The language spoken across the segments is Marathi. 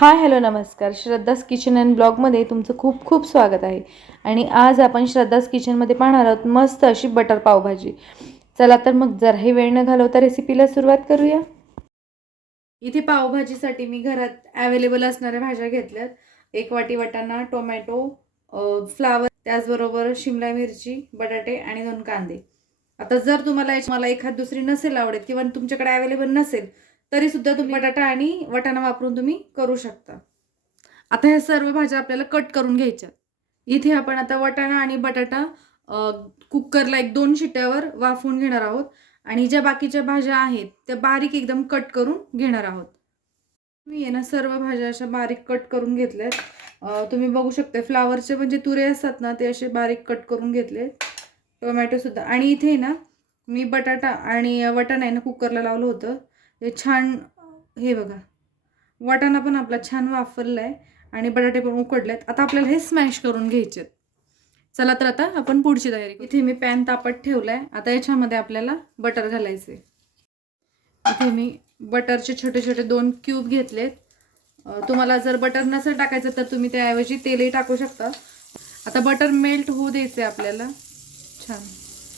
हाय हॅलो नमस्कार. श्रद्धास किचन अँड ब्लॉगमध्ये तुमचं खूप खूप स्वागत आहे. आणि आज आपण श्रद्धास किचनमध्ये पाहणार आहोत मस्त अशी बटर पावभाजी. चला तर मग जराही वेळ न घालवता रेसिपीला सुरुवात करूया. इथे पावभाजीसाठी मी घरात ॲवेलेबल असणाऱ्या भाज्या घेतल्यात. एक वाटी वाटाणा टोमॅटो फ्लावर त्याचबरोबर शिमला मिरची बटाटे आणि दोन कांदे. आता जर तुम्हाला मला एखाद दुसरी नसेल आवडत किंवा तुमच्याकडे अवेलेबल नसेल तरी सुद्धा तुम्ही बटाटा आणि वटाणा वापरून तुम्ही करू शकता. आता ह्या सर्व भाज्या आपल्याला कट करून घ्यायच्या इथे आपण आता वटाणा आणि बटाटा कुकरला एक दोन शिट्यावर वाफवून घेणार आहोत. आणि ज्या बाकीच्या भाज्या आहेत त्या बारीक एकदम कट करून घेणार आहोत. मी आहे ना सर्व भाज्या अशा बारीक कट करून घेतल्यात. आहेत तुम्ही बघू शकता फ्लावरचे म्हणजे तुरे असतात ना ते असे बारीक कट करून घेतले टोमॅटोसुद्धा. आणि इथे ना मी बटाटा आणि वटाणा आहे ना कुकरला लावलं होतं. छान हे बघा. वाटाणा पण आपला छान वाफरला आहे आणि बटाटे पण उकडलेत. आता आपल्याला हे स्मॅश करून घ्यायचे चला तर आता आपण पुढची तयारी इथे मी पॅन तापत ठेवलाय. आता याच्यामध्ये आपल्याला बटर घालायचे इथे मी बटरचे छोटे छोटे दोन क्यूब घेतलेत. तुम्हाला जर बटर नसेल टाकायचं तर तुम्ही त्याऐवजी तेलही टाकू शकता. आता बटर मेल्ट होऊ द्यायचे आपल्याला. छान.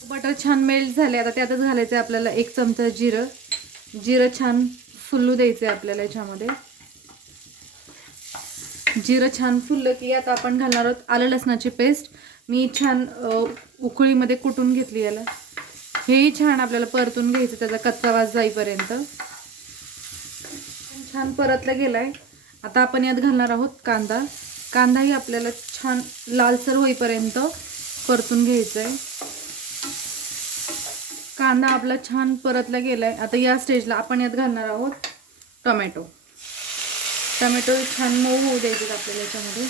बटर छान मेल्ट झाले आता त्यातच घालायचं आहे आपल्याला एक चमचा जिरं. जिरं छान फुल्लू द्यायचं आहे आपल्याला याच्यामध्ये. जिरं छान फुललं की आता आपण घालणार आहोत आलं लसणाची पेस्ट. मी छान उकळीमध्ये कुटून घेतली याला. हेही छान आपल्याला परतून घ्यायचं त्याचा कच्चा वास जाईपर्यंत. छान परतला गेलाय. आता आपण यात घालणार आहोत कांदा. कांदाही आपल्याला छान लालसर होईपर्यंत परतून घ्यायचा आहे कांदा आपला छान परतला गेलाय. आता या स्टेजला आपण यात घालणार आहोत टोमॅटो. टोमॅटो छान मऊ होऊ द्यायचे आपल्याला याच्यामध्ये.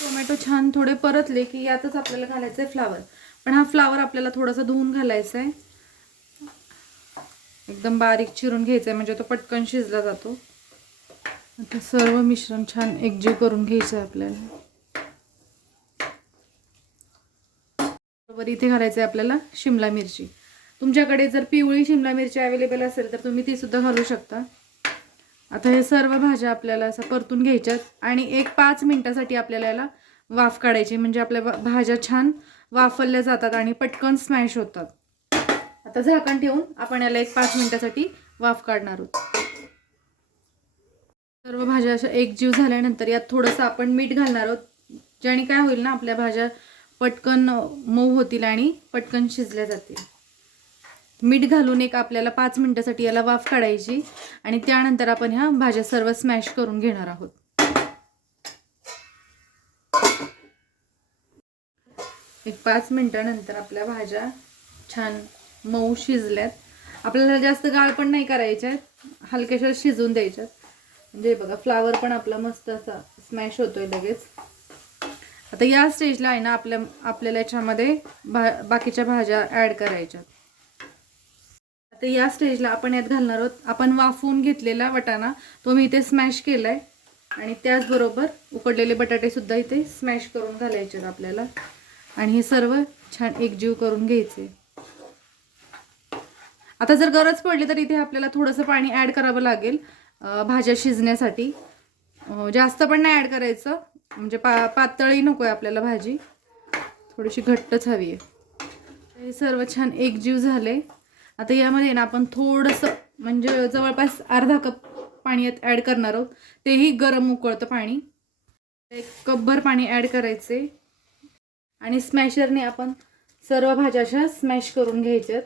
टोमॅटो छान थोडे परतले की यातच आपल्याला घालायचं आहे फ्लावर पण हा फ्लावर आपल्याला थोडासा धुवून घालायचा आहे एकदम बारीक चिरून घ्यायचा आहे म्हणजे तो पटकन शिजला जातो. आता सर्व मिश्रण छान एकजीव करून घ्यायचं आहे आपल्याला. बरोबर इथे घालायचं आहे आपल्याला शिमला मिरची. तुमच्याकडे जर पिवळी शिमला मिरची अवेलेबल असेल तर तुम्ही ती सुद्धा घालू शकता. आता हे सर्व भाज्या आपल्याला असं परतून घ्यायच्यात आणि एक पाच मिनिटासाठी आपल्याला याला वाफ काढायची म्हणजे आपल्या भाज्या छान वाफरल्या जातात आणि पटकन स्मॅश होतात. आता झाकण ठेवून आपण याला एक पाच मिनिटासाठी वाफ काढणार आहोत. सर्व भाज्या अशा एकजीव झाल्यानंतर यात थोडंसं आपण मीठ घालणार आहोत. ज्याने काय होईल ना आपल्या भाज्या पटकन मऊ होतील आणि पटकन शिजल्या जातील. मीठ घालून एक आपल्याला पाच मिनिटासाठी याला वाफ काढायची आणि त्यानंतर आपण ह्या भाज्या सर्व स्मॅश करून घेणार आहोत. एक पाच मिनटानंतर आपल्या भाज्या छान मऊ शिजल्यात. आपल्याला जास्त गाळ पण नाही करायच्यात हलक्याशा शिजून द्यायच्यात. म्हणजे बघा फ्लावर पण आपला मस्त असा स्मॅश होतोय लगेच. आता या स्टेजला आहे ना आपल्या आपल्याला याच्यामध्ये भा बाकीच्या भाज्या ॲड करायच्या. आता या स्टेजला आपण यात घालणार आहोत. आपण वाफवून घेतलेला वटाणा तो मी इथे स्मॅश केलाय. आणि त्याचबरोबर उकडलेले बटाटे सुद्धा इथे स्मॅश करून घालायचे आहेत आपल्याला. आणि हे सर्व छान एकजीव करून घ्यायचे. आता जर गरज पडली तर इथे आपल्याला थोडंसं पाणी ॲड करावं लागेल भाज्या शिजण्यासाठी. जास्त पण नाही ॲड करायचं. म्हणजे पा पातळी नको आहे आपल्याला भाजी. थोडीशी घट्टच हवी आहे. हे सर्व छान एकजीव झाले. आता यामध्ये ना आपण थोडंसं म्हणजे जवळपास अर्धा कप पाणी यात ॲड करणार आहोत. तेही गरम उकळतं पाणी. एक कपभर पाणी ॲड करायचे. आणि स्मॅशरने आपण सर्व भाज्या अशा स्मॅश करून घ्यायच्यात.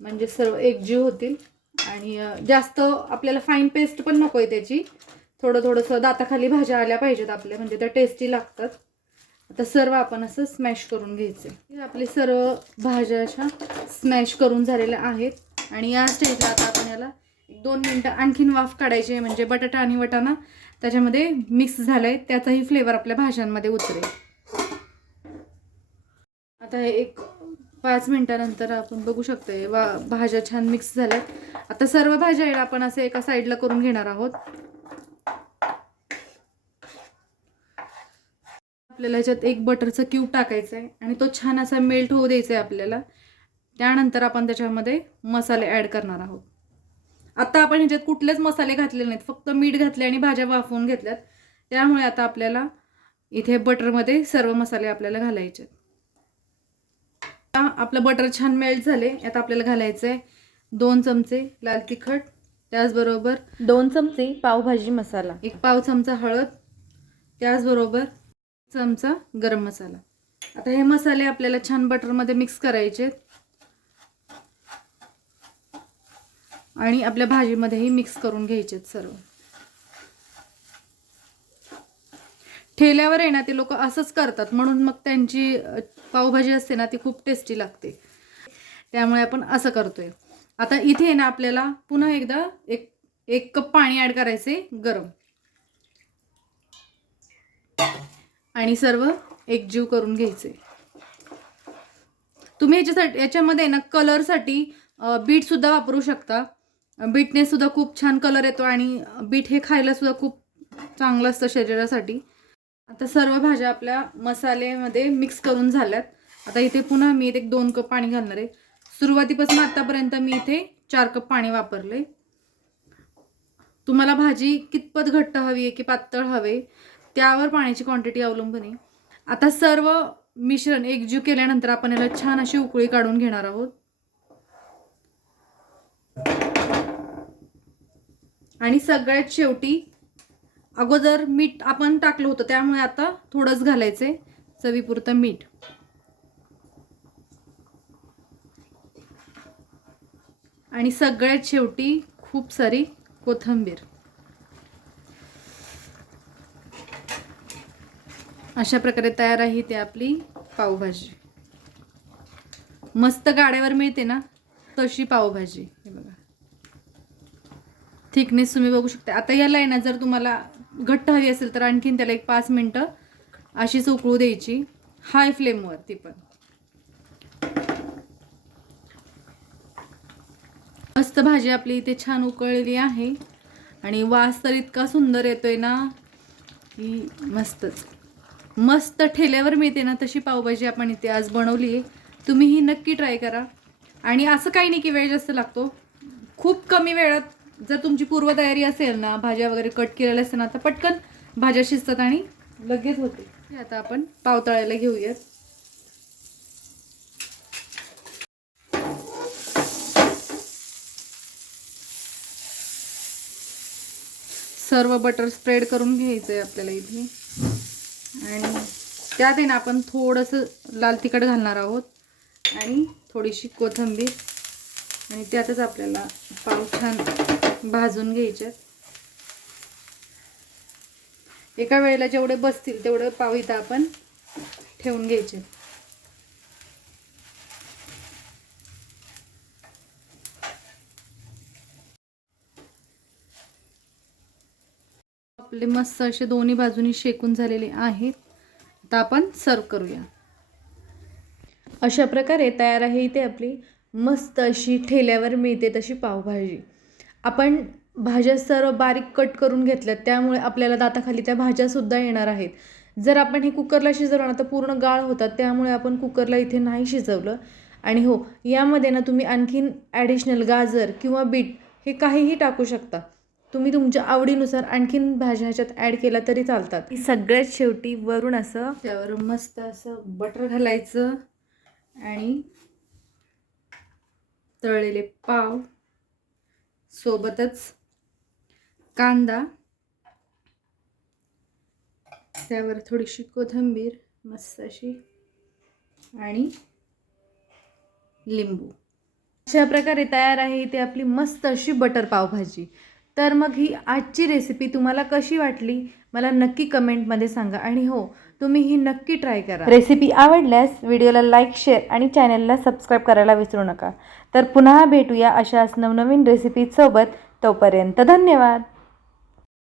म्हणजे सर्व एकजीव होतील. आणि जास्त आपल्याला फाईन पेस्ट पण नको आहे त्याची. थोडं थोडंसं दाताखाली भाज्या आल्या पाहिजेत आपल्या म्हणजे त्या टेस्टी लागतात. आता सर्व आपण असं स्मॅश करून घ्यायचे. आपली आपले सर्व भाज्या अशा स्मॅश करून झालेल्या आहेत. आणि या स्टेजला आता आपण याला दोन मिनटं आणखीन वाफ काढायची म्हणजे बटाटा आणि वटाणा त्याच्यामध्ये मिक्स झाला आहे त्याचाही फ्लेवर आपल्या भाज्यांमध्ये उतरेल. आता हे एक पाच मिनटानंतर आपण बघू शकतो वा भाज्या छान मिक्स झाल्यात. आता सर्व भाज्या आपण असे एका साईडला करून घेणार आहोत. आपल्याला ह्याच्यात एक बटरचा क्यूब टाकायचा आहे आणि तो छान असा मेल्ट होऊ द्यायचा आहे आपल्याला. त्यानंतर आपण त्याच्यामध्ये मसाले ॲड करणार आहोत. आता आपण ह्याच्यात कुठलेच मसाले घातलेले नाहीत फक्त मीठ घातले आणि भाज्या वाफवून घेतल्यात. त्यामुळे आता आपल्याला इथे बटरमध्ये सर्व मसाले आपल्याला घालायचे आता आपलं बटर छान मेल्ट झाले आता आपल्याला घालायचं आहे दोन चमचे लाल तिखट त्याचबरोबर दोन चमचे पावभाजी मसाला. एक पाव चमचा हळद त्याचबरोबर चमचा गरम मसाला. आता हे मसाले आपल्याला छान बटरमध्ये मिक्स करायचे. आणि आपल्या भाजीमध्येही मिक्स करून घ्यायचे सर्व. ठेल्यावर आहे ना ते लोक असंच करतात. म्हणून मग त्यांची पावभाजी असते ना ती खूप टेस्टी लागते. त्यामुळे आपण असं करतोय. आता इथे आहे ना आपल्याला पुन्हा एकदा एक एक कप पाणी ॲड करायचे गरम. आणि सर्व एकजीव करून घ्यायचे. तुम्ही याच्यासाठी याच्यामध्ये ना कलरसाठी बीट सुद्धा वापरू शकता. बीटने सुद्धा खूप छान कलर येतो आणि बीट हे खायला सुद्धा खूप चांगलं असतं शरीरासाठी. आता सर्व भाज्या आपल्या मसाल्यामध्ये मिक्स करून झाल्यात. आता इथे पुन्हा मी इथे एक दोन कप पाणी घालणार आहे. सुरुवातीपासून आतापर्यंत मी इथे चार कप पाणी वापरले. तुम्हाला भाजी कितपत घट्ट हवी आहे की पातळ हवे? त्यावर पाण्याची क्वांटिटी अवलंबून आहे. आता सर्व मिश्रण एकजीव केल्यानंतर आपण याला छान अशी उकळी काढून घेणार आहोत. आणि सगळ्यात शेवटी अगोदर मीठ आपण टाकलं होतं त्यामुळे आता थोडंच घालायचंय. चवीपुरतं मीठ. आणि सगळ्यात शेवटी खूप सारी कोथिंबीर. अशा प्रकारे तयार आहे ती आपली पावभाजी. मस्त गाड्यावर मिळते ना तशी पावभाजी. हे बघा. थिकनेस तुम्ही बघू शकता. आता याला आहे ना जर तुम्हाला घट्ट हवी असेल तर आणखीन त्याला एक पाच मिनटं अशीच उकळू द्यायची. हाय फ्लेमवर ती पण. मस्त भाजी आपली इथे छान उकळलेली आहे. आणि वास तर इतका सुंदर येतोय ना की मस्तच. मस्त ठेल्यावर मिळते ना तशी पावभाजी आपण इथे आज बनवली आहे. तुम्ही ही नक्की ट्राय करा. आणि असं काही नाही की वेळ जास्त लागतो. खूप कमी वेळात जर तुमची पूर्वतयारी असेल ना भाज्या वगैरे कट केलेल्या असतील ना तर पटकन भाज्या शिजतात आणि लगेच होते. हे आता आपण पावताळ्याला घेऊयात. सर्व बटर स्प्रेड करून घ्यायचं आहे आपल्याला इथे. आणि त्यात आहे ना आपण थोडंसं लाल तिखट घालणार आहोत आणि थोडीशी कोथिंबीर. आणि त्यातच आपल्याला पाव छान भाजून घ्यायचे एका वेळेला जेवढे बसतील तेवढे पाव इथं आपण ठेवून घ्यायचे आपले मस्त असे दोन्ही बाजूनी शेकून झालेले आहेत. आता आपण सर्व करूया. अशा प्रकारे तयार आहे इथे आपली मस्त अशी ठेल्यावर मिळते तशी पावभाजी. आपण भाज्या सर्व बारीक कट करून घेतल्यात त्यामुळे आपल्याला दाताखाली त्या भाज्यासुद्धा येणार आहेत. जर आपण हे कुकरला शिजवलं ना तर पूर्ण गाळ होतात त्यामुळे आपण कुकरला इथे नाही शिजवलं. आणि हो यामध्ये ना तुम्ही आणखीन ॲडिशनल गाजर किंवा बीट हे काहीही टाकू शकता. तुम्ही तुमच्या आवडीनुसार आणखीन भाज्या ह्याच्यात ॲड केल्या तरी चालतात. सगळ्यात शेवटी वरून असं त्यावर मस्त असं बटर घालायचं आणि तळलेले पाव सोबतच कांदा त्यावर थोडीशी कोथिंबीर मस्त अशी आणि लिंबू. अशा प्रकारे तयार आहे इथे आपली मस्त अशी बटर पावभाजी. तर मग ही आजची रेसिपी तुम्हाला कशी वाटली? मला नक्की कमेंटमध्ये सांगा. आणि हो तुम्ही ही नक्की ट्राय करा. रेसिपी आवडल्यास व्हिडिओला लाईक शेअर आणि चॅनलला सबस्क्राईब करायला विसरू नका. तर पुन्हा भेटूया अशाच नवनवीन रेसिपीसोबत तोपर्यंत धन्यवाद!